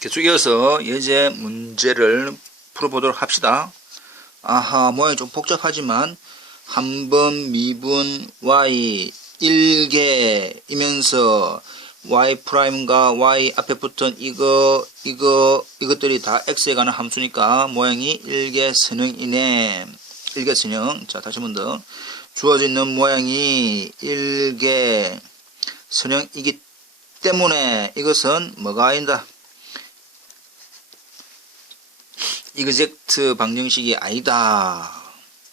계속 이어서 예제 문제를 풀어보도록 합시다. 아하, 모양이 좀 복잡하지만 한번 미분 y 1개이면서 y 프라임과 y 앞에 붙은 이거 이거 이것들이 다 x에 관한 함수니까 모양이 1개 선형이네. 1개 선형. 자, 다시 한번 더. 주어져 있는 모양이 1개 선형이기 때문에 이것은 뭐가 아니다. 이그젝트 방정식이 아니다.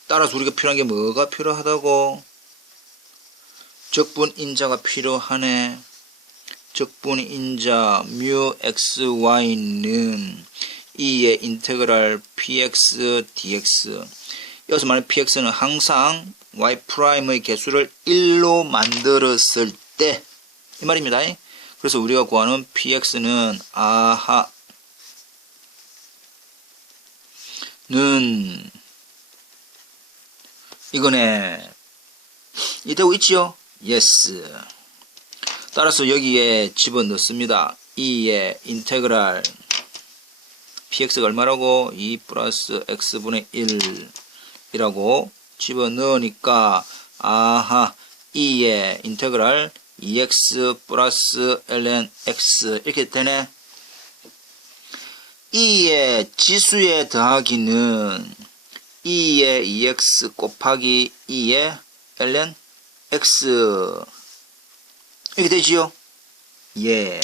따라서 우리가 필요한 게 뭐가 필요하다고? 적분 인자가 필요하네. 적분 인자 뮤 xy는 2의 인테그랄 px dx 여기서 말하는 px는 항상 y 프라임의 개수를 1로 만들었을 때 이 말입니다. 그래서 우리가 구하는 px는 아하 는 이거네 이 되고 있지요? 예스 따라서 여기에 집어넣습니다 2의 인테그랄 px가 얼마라고? 2 플러스 x분의 1이라고 집어넣으니까 아하 2의 인테그랄 2x 플러스 ln x 이렇게 되네 2의 지수의 더하기는 2의 2x 곱하기 2의 ln x 이렇게 되지요? 예.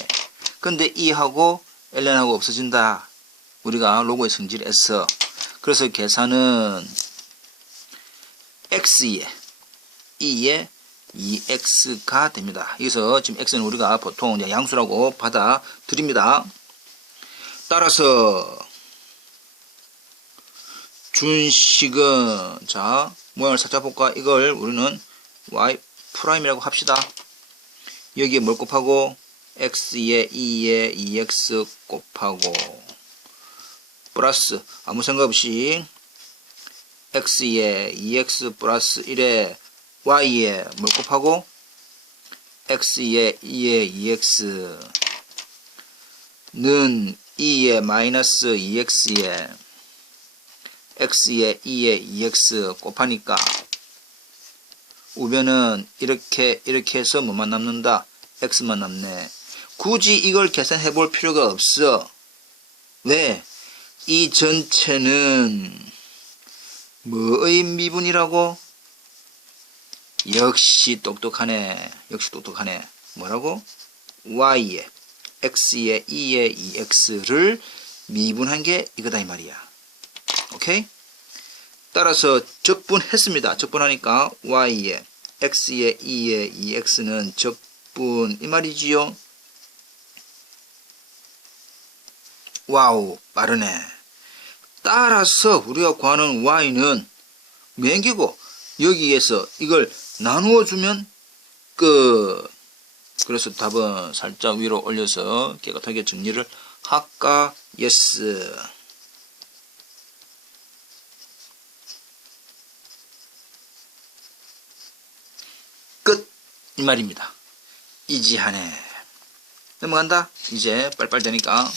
근데 2하고 ln하고 없어진다. 우리가 로고의 성질 S. 그래서 계산은 x의 2의 2x가 됩니다. 여기서 지금 x는 우리가 보통 양수라고 받아들입니다. 따라서 준식은 자 모양을 살짝 볼까? 이걸 우리는 y 프라임이라고 합시다. 여기에 뭘 곱하고? x에 2에 2x 곱하고 플러스. 아무 생각 없이 x에 2x 플러스 1에 y에 뭘 곱하고? x에 2에 2x 는 2에 마이너스 2x에 x에 2에 2x 곱하니까 우변은 이렇게 이렇게 해서 뭐만 남는다? x만 남네. 굳이 이걸 계산해 볼 필요가 없어. 왜? 이 전체는 뭐의 미분이라고? 역시 똑똑하네. 역시 똑똑하네. 뭐라고? y에 x에 2에 2x를 미분한 게 이거다 이 말이야. 오케이? 따라서 적분했습니다. 적분하니까 y에 x에 2에 2x는 적분 이 말이지요. 와우 빠르네. 따라서 우리가 구하는 y는 맹기고 여기에서 이걸 나누어 주면 끝. 그 래서 답은 살짝 위로 올려서 깨끗하게 정리를 할까? 예스. 끝. 이 말입니다. 이지하네. 넘어간다. 이제 빨빨 되니까.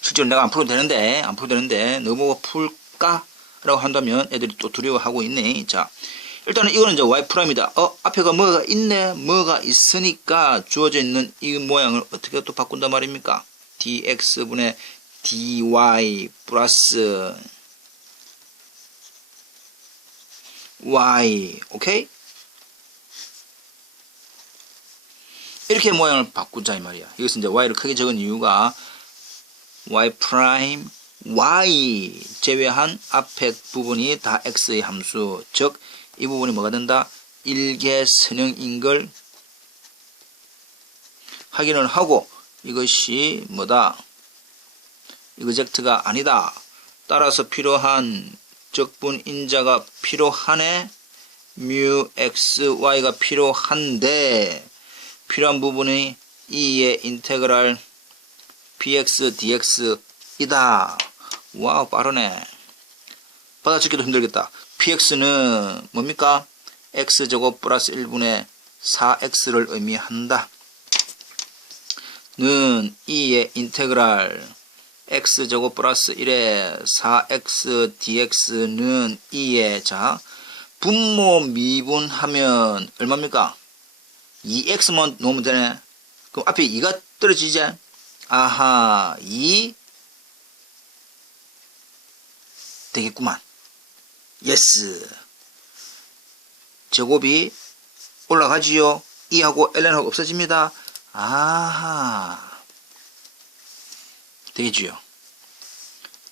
실제로 내가 안 풀어도 되는데, 안 풀어도 되는데, 너무 풀까? 라고 한다면 애들이 또 두려워하고 있네. 자, 일단은 이거는 이제 y 프라임이다. 어, 앞에가 뭐가 있네. 뭐가 있으니까 주어져 있는 이 모양을 어떻게 또 바꾼단 말입니까? dx분의 dy 플러스 y. 오케이? 이렇게 모양을 바꾸자 이 말이야. 여기서 이제 y를 크게 적은 이유가 y 프라임 y 제외한 앞에 부분이 다 x의 함수 즉 이 부분이 뭐가 된다? 일개 선형인 걸 확인을 하고 이것이 뭐다? 이거젝트가 아니다. 따라서 필요한 적분 인자가 필요하네. 뮤 x y가 필요한데 필요한 부분이 2의 인테그랄 px dx 이다. 와우 빠르네. 받아적기도 힘들겠다. px는 뭡니까? X제곱 플러스 1분의 4x를 의미한다. 는 2의 인테그랄 x제곱 플러스 1의 4x dx는 2의 자 분모 미분하면 얼마입니까? 2x만 놓으면 되네. 그럼 앞에 2가 떨어지지? 아하 2 되겠구만. 예스. 제곱이 올라가지요. 2하고 ln하고 없어집니다. 아하. 되겠지요.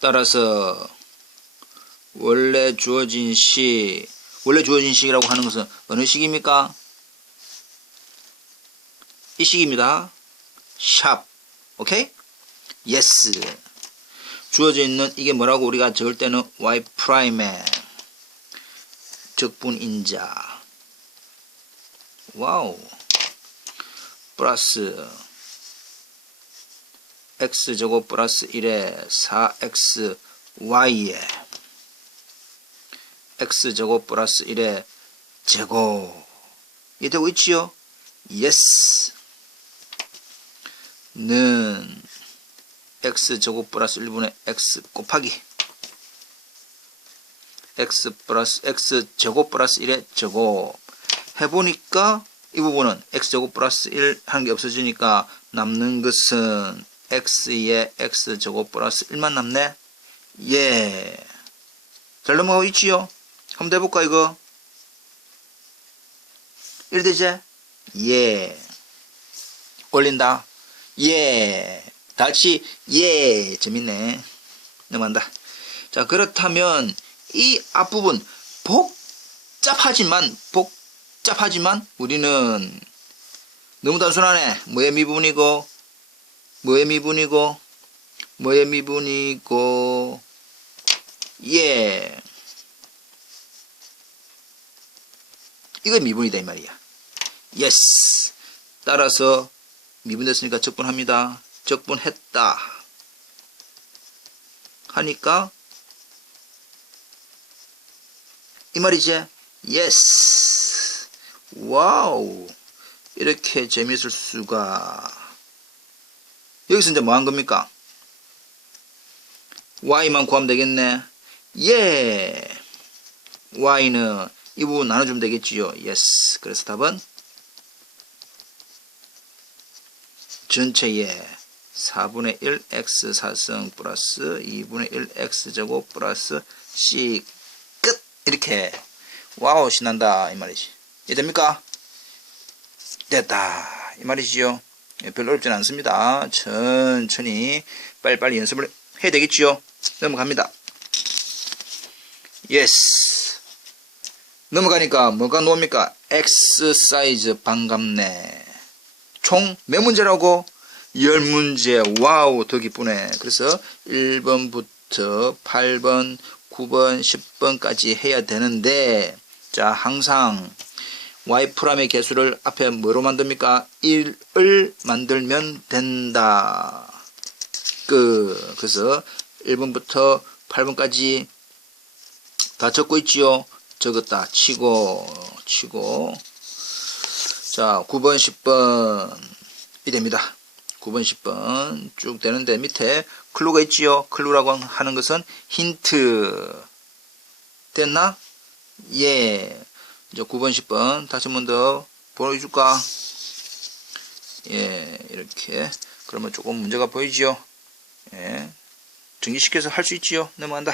따라서 원래 주어진 식, 원래 주어진 식이라고 하는 것은 어느 식입니까? 이 식입니다. 샵. 오케이? 예스. 주어져 있는 이게 뭐라고 우리가 적을 때는 y 프라임의 적분 인자. 와우. 플러스 x제곱 플러스 1에 4xy에 x제곱 플러스 1에 제곱 이 되고 있지요? 예스 는 x제곱 플러스 1분의 x 곱하기 x 플러스 x제곱 플러스 1의 제곱 해보니까 이 부분은 x제곱 플러스 1 하는 게 없어지니까 남는 것은 x의 x제곱 플러스 1만 남네 예. 잘 넘어가고 있지요? 한번 더 해볼까 이거 1 되지? 예. 올린다 예. 다시 예. 재밌네. 넘어간다. 자 그렇다면 이 앞부분 복잡하지만 복 잡하지만 우리는 너무 단순하네. 뭐의 미분이고 뭐의 미분이고 뭐의 미분이고 예. 이거 미분이다 이 말이야. 예스. 따라서 미분됐으니까 적분합니다. 적분했다. 하니까 이 말이지? 예스. 와우. 이렇게 재밌을 수가. 여기서 이제 뭐 한 겁니까? y만 구하면 되겠네. 예. y는 이 부분 나눠주면 되겠지요. 예스. 그래서 답은 전체의 4분의 1 x 사성 플러스 2분의 1 x 제곱 플러스 c 끝 이렇게 와우 신난다 이 말이지 이해됩니까? 됐다. 이 말이지요. 예, 별로 어렵진 않습니다. 천천히 빨리빨리 연습을 해야 되겠지요. 넘어갑니다. 예스 넘어가니까 뭐가 나옵니까? X 사이즈 반갑네. 총 몇 문제라고? 10문제. 와우 더 기쁘네. 그래서 1번부터 8번 9번 10번까지 해야 되는데 자 항상 y 프라임의 개수를 앞에 뭐로 만듭니까? 1을 만들면 된다. 그 그래서 1번부터 8번까지 다 적고 있지요. 적었다 치고 치고. 자 9번 10번. 이 됩니다. 9번 10번 쭉 되는데 밑에 클루가 있지요. 클루라고 하는 것은 힌트. 됐나? 예 이제 9번 10번 다시 한 번 더 보여줄까? 예 이렇게. 그러면 조금 문제가 보이지요? 예. 정리시켜서 할 수 있지요? 넘어간다